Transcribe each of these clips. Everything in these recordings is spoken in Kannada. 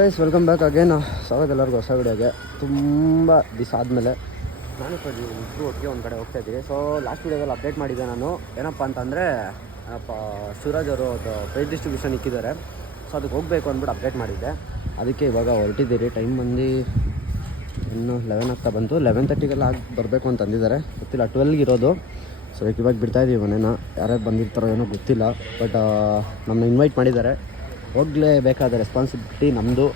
Guys welcome back again. ಸ್ವಾಗತ ಎಲ್ಲರಿಗೂ ಹೊಸ ವಿಡಿಯೋಗೆ. ತುಂಬ ದಿವಸ ಆದಮೇಲೆ ನಾನು ಇಬ್ಬರು ಒಟ್ಟಿಗೆ ಒಂದು ಕಡೆ ಹೋಗ್ತಾ ಇದ್ದೀವಿ. ಸೊ ಲಾಸ್ಟ್ ವಿಡಿಯೋದಲ್ಲಿ ಅಪ್ಡೇಟ್ ಮಾಡಿದ್ದೆ ನಾನು. ಏನಪ್ಪ ಅಂತಂದರೆ ಶಿವರಾಜ್ ಅವರು ಅದು ಪ್ರೈಸ್ ಡಿಸ್ಟ್ರಿಬ್ಯೂಷನ್ ಇಕ್ಕಿದ್ದಾರೆ. ಸೊ ಅದಕ್ಕೆ ಹೋಗಬೇಕು ಅಂದ್ಬಿಟ್ಟು ಅಪ್ಡೇಟ್ ಮಾಡಿದ್ದೆ. ಅದಕ್ಕೆ ಇವಾಗ ಹೊರಟಿದ್ದೀರಿ. ಟೈಮ್ ಬಂದು ಇನ್ನು 11 ಆಗ್ತಾ ಬಂತು. 11:30ಗೆಲ್ಲ ಬರಬೇಕು ಅಂತ ಅಂದಿದ್ದಾರೆ. ಗೊತ್ತಿಲ್ಲ, 12ಗೆ ಇರೋದು. ಸೊ ಇವಾಗ ಬಿಡ್ತಾಯಿದ್ದೀವಿ ಮನೇನ. ಯಾರ್ಯಾರು ಬಂದಿರ್ತಾರೋ ಏನೋ ಗೊತ್ತಿಲ್ಲ, ಬಟ್ ನಮ್ಮನ್ನ ಇನ್ವೈಟ್ ಮಾಡಿದ್ದಾರೆ. ಹೋಗಲೇಬೇಕಾದ ರೆಸ್ಪಾನ್ಸಿಬಿಲಿಟಿ ನಮ್ಮದು.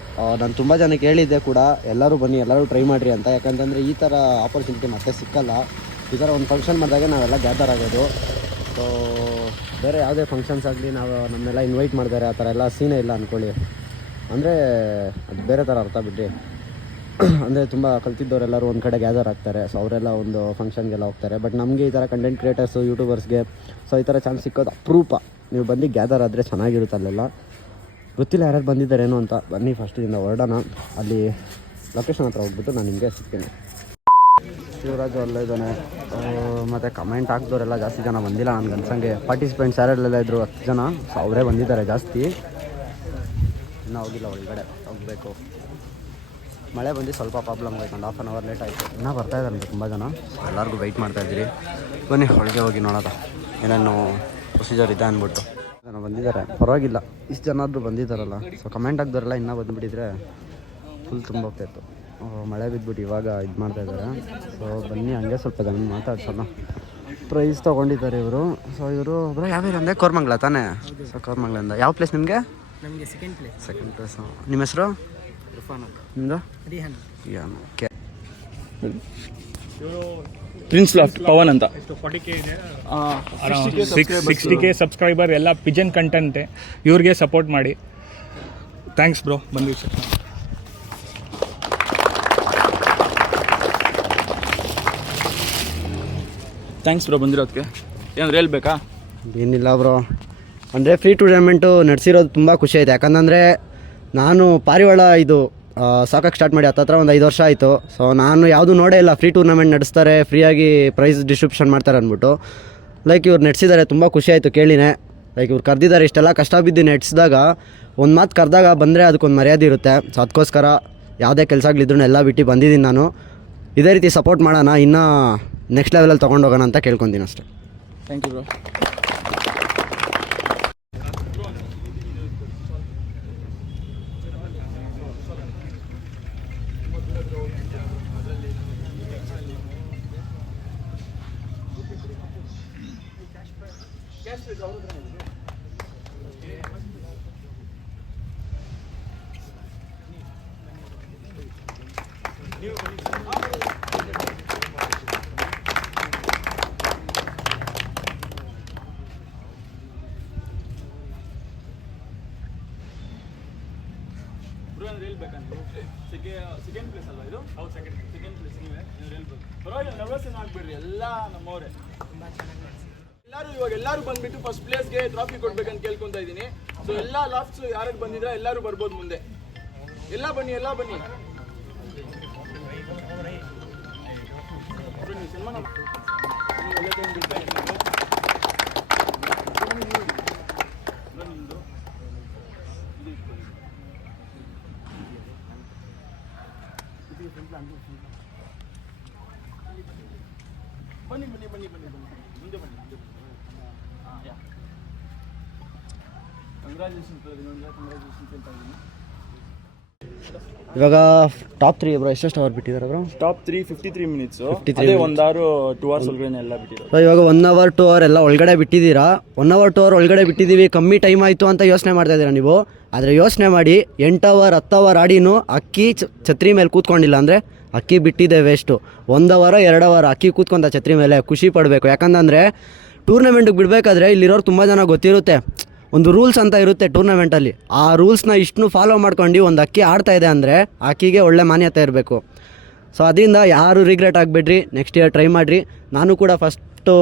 ನಾನು ತುಂಬ ಜನಕ್ಕೆ ಹೇಳಿದ್ದೆ ಕೂಡ, ಎಲ್ಲರೂ ಬನ್ನಿ, ಎಲ್ಲರೂ ಟ್ರೈ ಮಾಡಿರಿ ಅಂತ. ಯಾಕಂತಂದರೆ ಈ ಥರ ಆಪರ್ಚುನಿಟಿ ಮತ್ತೆ ಸಿಕ್ಕಲ್ಲ. ಈ ಥರ ಒಂದು ಫಂಕ್ಷನ್ ಮಾಡಿದಾಗ ನಾವೆಲ್ಲ ಗ್ಯಾದರ್ ಆಗೋದು. ಸೊ ಬೇರೆ ಯಾವುದೇ ಫಂಕ್ಷನ್ಸ್ ಆಗಲಿ ನಾವು ನಮ್ಮೆಲ್ಲ ಇನ್ವೈಟ್ ಮಾಡ್ತಾರೆ, ಆ ಥರ ಎಲ್ಲ ಸೀನೇ ಇಲ್ಲ ಅಂದ್ಕೊಳ್ಳಿ. ಅಂದರೆ ಅದು ಬೇರೆ ಥರ ಅರ್ಥ ಬಿಡ್ರಿ. ಅಂದರೆ ತುಂಬ ಕಲ್ತಿದ್ದವರೆಲ್ಲರೂ ಒಂದು ಕಡೆ ಗ್ಯಾದರ್ ಆಗ್ತಾರೆ. ಸೊ ಅವರೆಲ್ಲ ಒಂದು ಫಂಕ್ಷನ್ಗೆಲ್ಲ ಹೋಗ್ತಾರೆ. ಬಟ್ ನಮಗೆ ಈ ಥರ ಕಂಟೆಂಟ್ ಕ್ರಿಯೇಟರ್ಸು, ಯೂಟ್ಯೂಬರ್ಸ್ಗೆ ಸೊ ಈ ಥರ ಚಾನ್ಸ್ ಸಿಕ್ಕೋದು ಅಪರೂಪ. ನೀವು ಬಂದು ಗ್ಯಾದರ್ ಆದರೆ ಚೆನ್ನಾಗಿರುತ್ತೆ. ಅಲ್ಲೆಲ್ಲ ಗೊತ್ತಿಲ್ಲ ಯಾರ್ಯಾರು ಬಂದಿದ್ದಾರೇನೋ ಅಂತ. ಬನ್ನಿ ಫಸ್ಟಿಂದ ಹೊರಡೋಣ. ಅಲ್ಲಿ ಲೊಕೇಶನ್ ಹತ್ರ ಹೋಗ್ಬಿಟ್ಟು ನಾನು ನಿಮಗೆ ಸಿಗ್ತೀನಿ. ಶಿವರಾಜು ಅಲ್ಲೇ ಇದ್ದಾನೆ. ಮತ್ತು ಕಮೆಂಟ್ ಹಾಕಿದವರೆಲ್ಲ ಜಾಸ್ತಿ ಜನ ಬಂದಿಲ್ಲ ನನಗೆ ಅನ್ಸಂಗೆ. ಪಾರ್ಟಿಸಿಪೆಂಟ್ಸ್ ಯಾರೆಲ್ಲ ಇದ್ದರು 10 ಜನ. ಸೊ ಅವರೇ ಬಂದಿದ್ದಾರೆ ಜಾಸ್ತಿ. ಇನ್ನೂ ಹೋಗಿಲ್ಲ, ಒಳಗಡೆ ಹೋಗಬೇಕು. ಮಳೆ ಬಂದು ಸ್ವಲ್ಪ ಪ್ರಾಬ್ಲಮ್ ಆಯ್ತು. ಒಂದು 1/2 ಅವರ್ ಲೇಟ್ ಆಯಿತು. ಇನ್ನೂ ಬರ್ತಾಯಿದ್ದಾರೆ ತುಂಬ ಜನ. ಎಲ್ಲರಿಗೂ ವೆಯ್ಟ್ ಮಾಡ್ತಾಯಿದ್ದೀರಿ. ಬನ್ನಿ ಒಳಗೆ ಹೋಗಿ ನೋಡೋದ ಏನೇನು ಪ್ರೊಸೀಜರ್ ಇದೆ ಅಂದ್ಬಿಟ್ಟು. ಜನ ಬಂದಿದ್ದಾರೆ, ಪರವಾಗಿಲ್ಲ. ಇಷ್ಟು ಜನ ಆದರೂ ಬಂದಿದ್ದಾರಲ್ಲ. ಸೊ ಕಮೆಂಟ್ ಹಾಕಿದವರೆಲ್ಲ ಇನ್ನೂ ಬಂದುಬಿಟ್ಟಿದ್ರೆ ಫುಲ್ ತುಂಬ ಹೋಗ್ತಾಯಿತ್ತು. ಮಳೆ ಬಿದ್ದುಬಿಟ್ಟು ಇವಾಗ ಇದು ಮಾಡ್ತಾಯಿದ್ದಾರೆ. ಸೊ ಬನ್ನಿ ಹಂಗೆ ಸ್ವಲ್ಪ ಜನ ಮಾತಾಡ್ಸೋಣ. ಪ್ರೈಸ್ ತೊಗೊಂಡಿದ್ದಾರೆ ಇವರು. ಸೊ ಇವರು ಒಬ್ಬರು ಯಾವ್ಯಾವ ಅಂದೆ ಕೋರ್ಮಂಗ್ಲ ತಾನೇ? ಸೊ ಕೋರ್ಮಂಗ್ಲಿಂದ ಯಾವ ಪ್ಲೇಸ್ ನಿಮಗೆ? ನಮಗೆ ಸೆಕೆಂಡ್ ಪ್ಲೇಸ್. ನಿಮ್ಮ ಹೆಸರು? ನಿಮ್ಮದು? ಓಕೆ. ಪ್ರಿನ್ಸ್ ಲಾಫ್ಟ್ ಪವನ್ ಅಂತ. 60K subscriber. ಎಲ್ಲ ಪಿಜನ್ ಕಂಟೆಂಟ್. ಇವ್ರಿಗೆ ಸಪೋರ್ಟ್ ಮಾಡಿ. ಥ್ಯಾಂಕ್ಸ್ ಬ್ರೋ ಬಂದ್ವಿ ಸರ್. ಥ್ಯಾಂಕ್ಸ್ ಬ್ರೋ ಬಂದಿರೋದಕ್ಕೆ. ಏನಾದ್ರು ಹೇಳ್ಬೇಕಾ? ಏನಿಲ್ಲ ಬ್ರೋ, ಅಂದರೆ ಫ್ರೀ ಟೂರ್ನಮೆಂಟು ನಡೆಸಿರೋದು ತುಂಬ ಖುಷಿ ಆಯಿತು. ಯಾಕಂದರೆ ನಾನು ಪಾರಿವಾಳ ಇದು ಸಾಕಕ್ಕೆ ಸ್ಟಾರ್ಟ್ ಮಾಡಿ ಹತ್ತತ್ರ ಒಂದು 5 ವರ್ಷ ಆಯಿತು. ಸೊ ನಾನು ಯಾವುದೂ ನೋಡೇ ಇಲ್ಲ ಫ್ರೀ ಟೂರ್ನಮೆಂಟ್ ನಡೆಸ್ತಾರೆ, ಫ್ರೀಯಾಗಿ ಪ್ರೈಸ್ ಡಿಸ್ಟ್ರಿಬ್ಯೂಷನ್ ಮಾಡ್ತಾರೆ ಅಂದ್ಬಿಟ್ಟು. ಲೈಕ್ ಇವ್ರು ನಡೆಸಿದ್ದಾರೆ, ತುಂಬ ಖುಷಿ ಆಯಿತು ಕೇಳಿನೇ. ಲೈಕ್ ಇವ್ರು ಕರೆದಿದ್ದಾರೆ. ಇಷ್ಟೆಲ್ಲ ಕಷ್ಟ ಬಿದ್ದು ನಡೆಸಿದಾಗ ಒಂದು ಮಾತು ಕರೆದಾಗ ಬಂದರೆ ಅದಕ್ಕೊಂದು ಮರ್ಯಾದೆ ಇರುತ್ತೆ. ಸೊ ಅದಕ್ಕೋಸ್ಕರ ಯಾವುದೇ ಕೆಲಸಗಳಿದ್ರು ಎಲ್ಲ ಬಿಟ್ಟು ಬಂದಿದ್ದೀನಿ ನಾನು. ಇದೇ ರೀತಿ ಸಪೋರ್ಟ್ ಮಾಡೋಣ, ಇನ್ನೂ ನೆಕ್ಸ್ಟ್ ಲೆವೆಲಲ್ಲಿ ತೊಗೊಂಡೋಗೋಣ ಅಂತ ಕೇಳ್ಕೊತೀನಿ ಅಷ್ಟೇ. Thank you bro. Second place ಅಲ್ಲ ಇದು? ಹೌದು, ಸೆಕೆಂಡ್ ಪ್ಲೇಸ್. ನೀವು ಹೇಳ್ಬೇಕು. ಪರವಾಗಿಲ್ಲ, ನರ್ವಸ್ ಏನು ಆಗ್ಬಿಡ್ರಿ. ಎಲ್ಲ ನಮ್ಮವರೇ. ಎಲ್ಲರೂ ಬಂದ್ಬಿಟ್ಟು ಫಸ್ಟ್ ಪ್ಲೇಸ್ಗೆ ಟ್ರಾಫಿ ಕೊಡ್ಬೇಕಂತ ಕೇಳ್ಕೊಂತ ಇದ್ದೀನಿ. ಸೊ ಎಲ್ಲ ಲಾಫ್ಟ್ಸ್ ಯಾರು ಬಂದಿದ್ರೆ ಎಲ್ಲರೂ ಬರ್ಬೋದು ಮುಂದೆ. ಎಲ್ಲ ಬನ್ನಿ ಸನ್ಮಾನ ಒಳ್ಳೆ ಟೈಮ್ ಬಿಡ್ತಾ ಇದ್ದೀನಿ. ಬನ್ನಿ ಮುಂದೆ ಬನ್ನಿ. ಕಂಗ್ರಾಚುಲೇಷನ್ಸ್ ಹೇಳ್ತಾ ಇದ್ದೀನಿ. ಇವಾಗ ಟಾಪ್ 3 ಬ್ರೋ ಎಷ್ಟು ಅವರ್ ಬಿಟ್ಟಿದ್ದಾರೆ ಬ್ರೋ? Top 3 53 minutes. ಅದೇ 1 ಅವರ್ 2 ಅವರ್ಸ್ ಒಳಗಡೆ ಎಲ್ಲ ಬಿಟ್ಟಿದ್ದಾರೆ. ಸೊ ಇವಾಗ 1 ಅವರ್ 2 ಅವರ್ ಎಲ್ಲ ಒಳಗಡೆ ಬಿಟ್ಟಿದ್ದೀರಾ. 1 ಅವರ್ 2 ಅವರ್ ಒಳಗಡೆ ಬಿಟ್ಟಿದ್ದೀವಿ. ಕಮ್ಮಿ ಟೈಮ್ ಆಯಿತು ಅಂತ ಯೋಚನೆ ಮಾಡ್ತಾ ಇದ್ದೀರಾ ನೀವು. ಆದರೆ ಯೋಚನೆ ಮಾಡಿ, 8 ಅವರ್ 10 ಅವರ್ ಆಡಿನೂ ಅಕ್ಕಿ ಛತ್ರಿ ಮೇಲೆ ಕೂತ್ಕೊಂಡಿಲ್ಲ ಅಂದರೆ ಅಕ್ಕಿ ಬಿಟ್ಟಿದೆ ವೇಸ್ಟು. 1 ಅವರ್ 2 ಅವರ್ ಅಕ್ಕಿ ಕೂತ್ಕೊಂತ ಛತ್ರಿ ಮೇಲೆ ಖುಷಿ ಪಡಬೇಕು. ಯಾಕಂತಂದರೆ ಟೂರ್ನಮೆಂಟಿಗೆ ಬಿಡಬೇಕಾದ್ರೆ ಇಲ್ಲಿರೋರು ತುಂಬ ಜನ ಗೊತ್ತಿರುತ್ತೆ, ಒಂದು ರೂಲ್ಸ್ ಅಂತ ಇರುತ್ತೆ ಟೂರ್ನಮೆಂಟಲ್ಲಿ. ಆ ರೂಲ್ಸ್ನ ಇಷ್ಟನ್ನು ಫಾಲೋ ಮಾಡ್ಕೊಂಡು ಒಂದು ಅಕ್ಕಿ ಆಡ್ತಾಯಿದೆ ಅಂದರೆ ಅಕ್ಕಿಗೆ ಒಳ್ಳೆ ಮಾನ್ಯತೆ ಇರಬೇಕು. ಸೊ ಅದರಿಂದ ಯಾರು ರಿಗ್ರೆಟ್ ಆಗಿಬಿಡ್ರಿ. ನೆಕ್ಸ್ಟ್ ಇಯರ್ ಟ್ರೈ ಮಾಡಿರಿ. ನಾನು ಕೂಡ ಫಸ್ಟು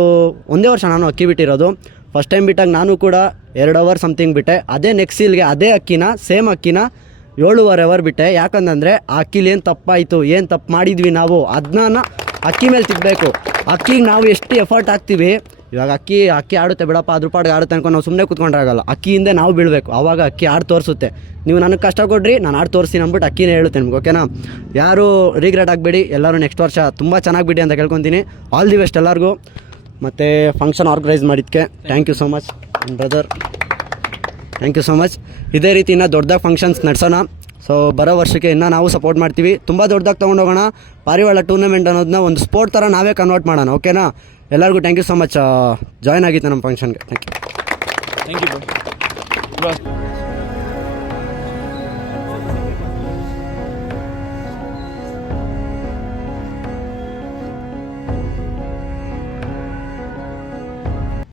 1 ವರ್ಷ ನಾನು ಅಕ್ಕಿ ಬಿಟ್ಟಿರೋದು. ಫಸ್ಟ್ ಟೈಮ್ ಬಿಟ್ಟಾಗ ನಾನು ಕೂಡ 2 ಅವರ್ ಸಮಥಿಂಗ್ ಬಿಟ್ಟೆ. ಅದೇ ನೆಕ್ಸ್ಟ್ ಸೀಲ್ಗೆ ಅದೇ ಅಕ್ಕಿನ, ಸೇಮ್ ಅಕ್ಕಿನ 7.5 ಅವರ್ ಬಿಟ್ಟೆ. ಯಾಕಂತಂದರೆ ಆ ಅಕ್ಕಿಲಿ ಏನು ತಪ್ಪಾಯಿತು, ಏನು ತಪ್ಪು ಮಾಡಿದ್ವಿ ನಾವು, ಅದನ್ನ ಅಕ್ಕಿ ಮೇಲೆ ತಿಕ್ಕಬೇಕು. ಅಕ್ಕಿಗೆ ನಾವು ಎಷ್ಟು ಎಫರ್ಟ್ ಹಾಕ್ತೀವಿ, ಇವಾಗ ಅಕ್ಕಿ ಆಡುತ್ತೆ ಬಿಡಪ್ಪ, ಅದ್ರ ಪಾಡಿಗೆ ಆಡುತ್ತೆ ಅನ್ಕೊಂಡು ನಾವು ಸುಮ್ಮನೆ ಕೂತ್ಕೊಂಡ್ರೆ ಆಗಲ್ಲ. ಅಕ್ಕಿಯಿಂದ ನಾವು ಬೀಳಬೇಕು, ಆವಾಗ ಅಕ್ಕಿ ಆಡಿ ತೋರಿಸುತ್ತೆ. ನೀವು ನನಗೆ ಕಷ್ಟ ಕೊಡ್ರಿ, ನಾನು ಆಡಿ ತೋರಿಸ್ತೀನಿ ಅಂದ್ಬಿಟ್ಟು ಅಕ್ಕಿನೇ ಹೇಳುತ್ತೆ ನಿಮ್ಗೆ. ಓಕೆನಾ? ಯಾರು ರೀಗ್ರೆಟ್ ಆಗಬೇಡಿ, ಎಲ್ಲರೂ ನೆಕ್ಸ್ಟ್ ವರ್ಷ ತುಂಬ ಚೆನ್ನಾಗಿ ಬಿಡಿ ಅಂತ ಕೇಳ್ಕೊತೀನಿ. ಆಲ್ ದಿ ಬೆಸ್ಟ್ ಎಲ್ಲರಿಗೂ. ಮತ್ತು ಫಂಕ್ಷನ್ ಆರ್ಗನೈಸ್ ಮಾಡಿದ್ದಕ್ಕೆ thank you so much brother, thank you so much. ಇದೇ ರೀತಿ ಇನ್ನೂ ದೊಡ್ಡದಾಗಿ ಫಂಕ್ಷನ್ಸ್ ನಡೆಸೋಣ. ಸೊ ಬರೋ ವರ್ಷಕ್ಕೆ ಇನ್ನೂ ನಾವು ಸಪೋರ್ಟ್ ಮಾಡ್ತೀವಿ. ತುಂಬ ದೊಡ್ಡದಾಗಿ ತೊಗೊಂಡೋಗೋಣ. ಪಾರಿವಾಳ ಟೂರ್ನಮೆಂಟ್ ಅನ್ನೋದನ್ನ ಒಂದು ಸ್ಪೋರ್ಟ್ ಥರ ನಾವೇ ಕನ್ವರ್ಟ್ ಮಾಡೋಣ. ಓಕೆನಾ? ಎಲ್ಲರಿಗೂ thank you so much join ಆಗಿತ್ತು ನಮ್ಮ ಫಂಕ್ಷನ್ಗೆ. Thank you bro.